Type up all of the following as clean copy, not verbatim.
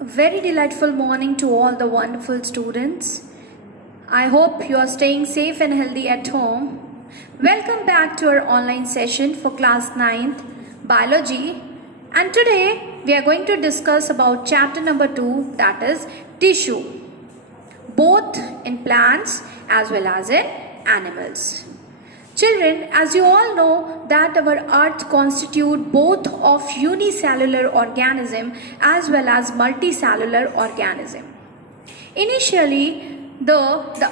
A very delightful morning to all the wonderful students. I hope you are staying safe and healthy at home. Welcome back to our online session for class 9th biology, and today we are going to discuss about chapter number 2, that is tissue, both in plants as well as in animals. Children, as you all know that our earth constitute both of unicellular organism as well as multicellular organism. Initially, the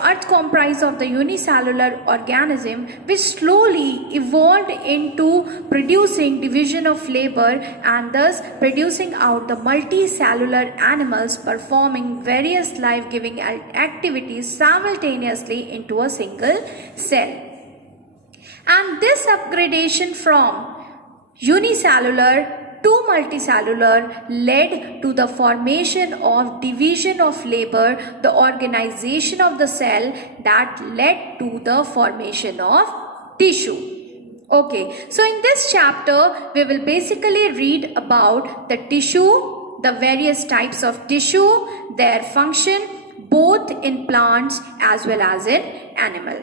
earth comprised of the unicellular organism which slowly evolved into producing division of labor and thus producing out the multicellular animals performing various life-giving activities simultaneously into a single cell. And this upgradation from unicellular to multicellular led to the formation of division of labor, the organization of the cell that led to the formation of tissue. Okay, so in this chapter we will basically read about the tissue, the various types of tissue, their function both in plants as well as in animal.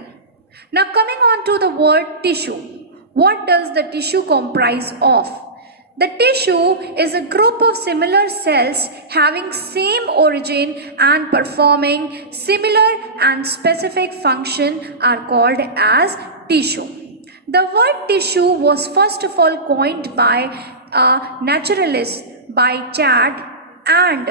Now coming on to the word tissue. What does the tissue comprise of? The tissue is a group of similar cells having same origin and performing similar and specific function are called as tissue. The word tissue was first of all coined by a naturalist by Chad, and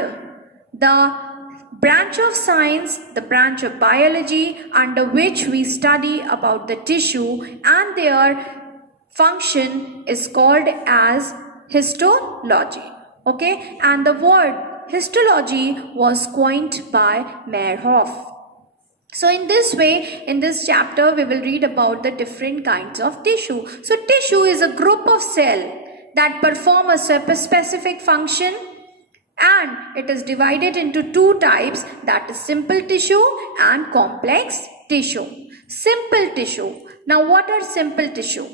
the branch of science, the branch of biology under which we study about the tissue and their function is called as histology. Okay, and the word histology was coined by Meyerhoff. So in this way, in this chapter, we will read about the different kinds of tissue. So tissue is a group of cells that perform a specific function, and it is divided into two types, that is simple tissue and complex tissue. Simple tissue. Now what are simple tissue?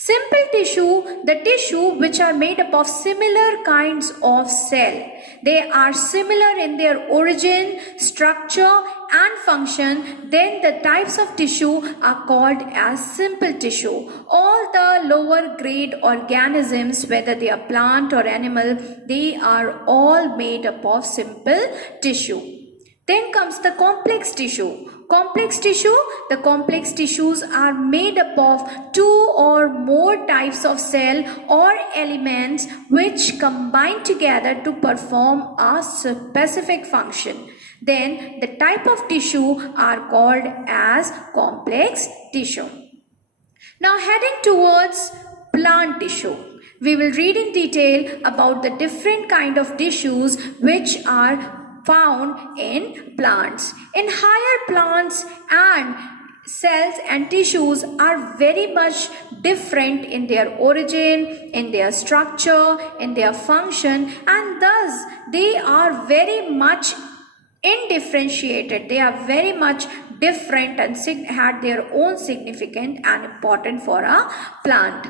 Simple tissue, the tissue which are made up of similar kinds of cell. They are similar in their origin, structure and function. Then the types of tissue are called as simple tissue. All the lower grade organisms, whether they are plant or animal, they are all made up of simple tissue. Then comes the complex tissue. Complex tissue, the complex tissues are made up of two or more types of cell or elements which combine together to perform a specific function. Then the type of tissue are called as complex tissue. Now heading towards plant tissue, we will read in detail about the different kind of tissues which are found in plants. In higher plants, and cells and tissues are very much different in their origin, in their structure, in their function, and thus they are very much indifferentiated. They are very much different and had their own significance and important for a plant.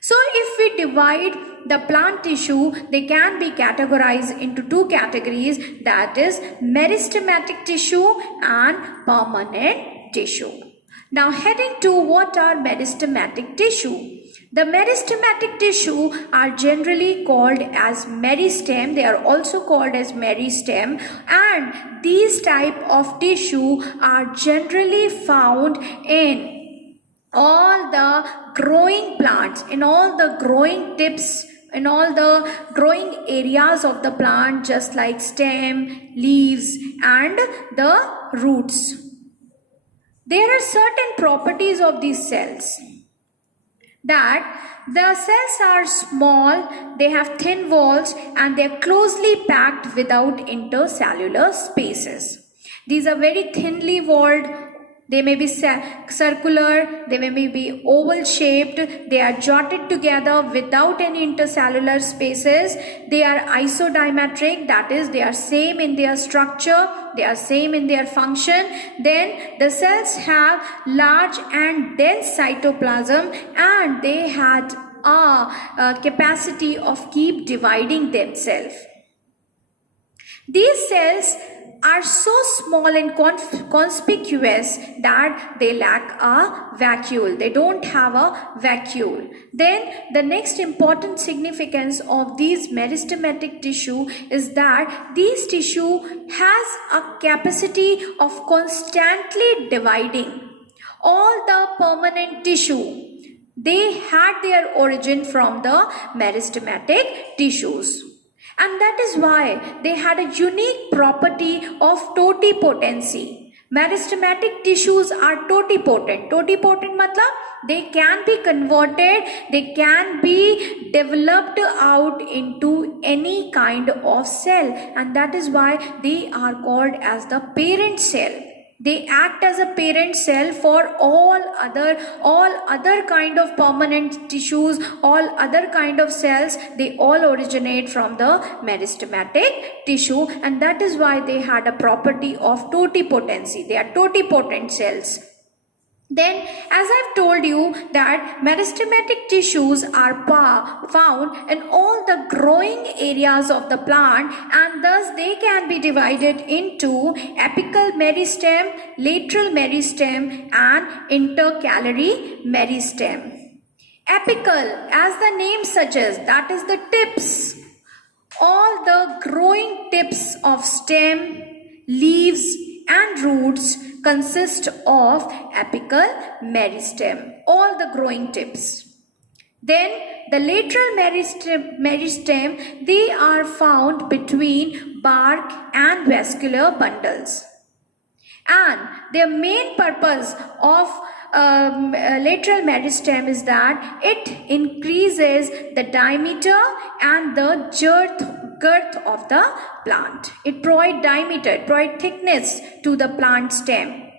So if we divide the plant tissue, they can be categorized into two categories, that is meristematic tissue and permanent tissue. Now heading to what are meristematic tissue. The meristematic tissue are generally called as meristem. They are also called as meristem, and these type of tissue are generally found in all the growing plants, in all the growing tips, in all the growing areas of the plant, just like stem, leaves and the roots. There are certain properties of these cells, that the cells are small, they have thin walls and they are closely packed without intercellular spaces. These are very thinly walled. They may be circular, they may be oval shaped, they are jotted together without any intercellular spaces. They are isodimetric, that is they are same in their structure, they are same in their function. Then the cells have large and dense cytoplasm, and they had a capacity of keep dividing themselves. These cells are so small and conspicuous that they lack a vacuole. They don't have a vacuole. Then the next important significance of these meristematic tissue is that these tissue has a capacity of constantly dividing. All the permanent tissue, they had their origin from the meristematic tissues. And that is why they had a unique property of totipotency. Meristematic tissues are totipotent. Totipotent matlab they can be converted, they can be developed out into any kind of cell, and that is why they are called as the parent cell. They act as a parent cell for all other kind of permanent tissues, all other kind of cells. They all originate from the meristematic tissue, and that is why they had a property of totipotency. They are totipotent cells. Then, as I've told you that meristematic tissues are found in all the growing areas of the plant, and thus they can be divided into apical meristem, lateral meristem and intercalary meristem. Apical, as the name suggests, that is the tips. All the growing tips of stem, leaves and roots consist of apical meristem, all the growing tips. Then the lateral meristem, they are found between bark and vascular bundles. And their main purpose of lateral meristem is that it increases the diameter and the girth of the plant. It provides diameter, it provides thickness to the plant stem,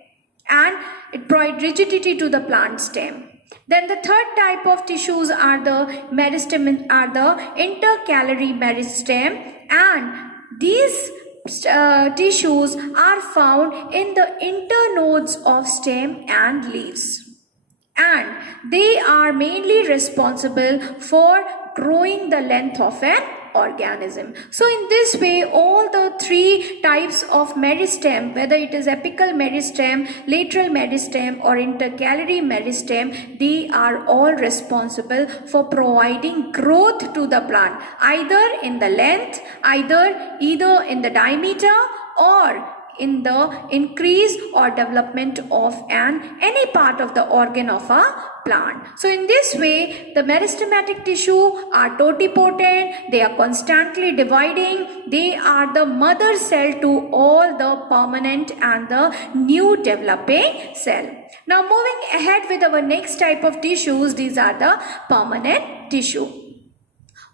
and it provides rigidity to the plant stem. Then the third type of tissues are the meristem, are the intercalary meristem, and these tissues are found in the internodes of stem and leaves, and they are mainly responsible for growing the length of an organism. So in this way, all the three types of meristem, whether it is apical meristem, lateral meristem or intercalary meristem, they are all responsible for providing growth to the plant, either in the length, either in the diameter or in the increase or development of any part of the organ of a plant. So in this way, the meristematic tissue are totipotent, they are constantly dividing, they are the mother cell to all the permanent and the new developing cell. Now moving ahead with our next type of tissues, these are the permanent tissue.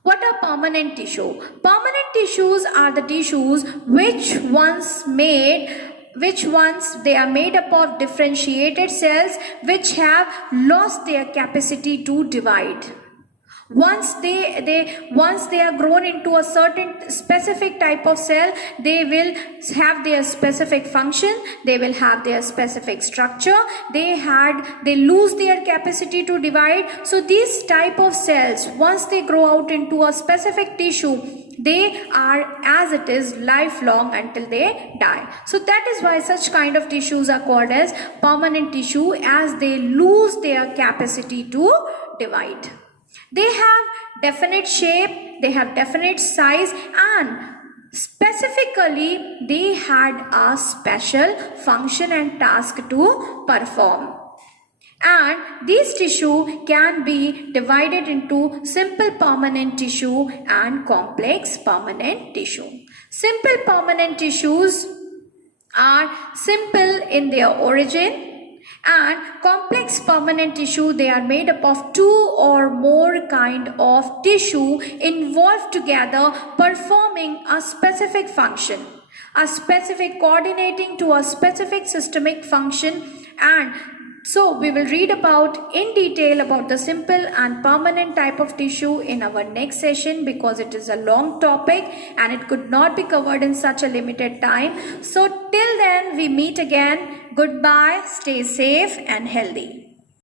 What are permanent tissue? Permanent tissues are the tissues which once they are made up of differentiated cells which have lost their capacity to divide. Once they are grown into a certain specific type of cell, they will have their specific function, they will have their specific structure, they lose their capacity to divide. So these type of cells, once they grow out into a specific tissue, they are as it is lifelong until they die. So that is why such kind of tissues are called as permanent tissue, as they lose their capacity to divide. They have definite shape, they have definite size, and specifically they had a special function and task to perform. And these tissue can be divided into simple permanent tissue and complex permanent tissue. Simple permanent tissues are simple in their origin, and complex permanent tissue, they are made up of two or more kind of tissue involved together performing a specific function, a specific coordinating to a specific systemic function. And so we will read about in detail about the simple and permanent type of tissue in our next session, because it is a long topic and it could not be covered in such a limited time. So till then we meet again. Goodbye, stay safe and healthy.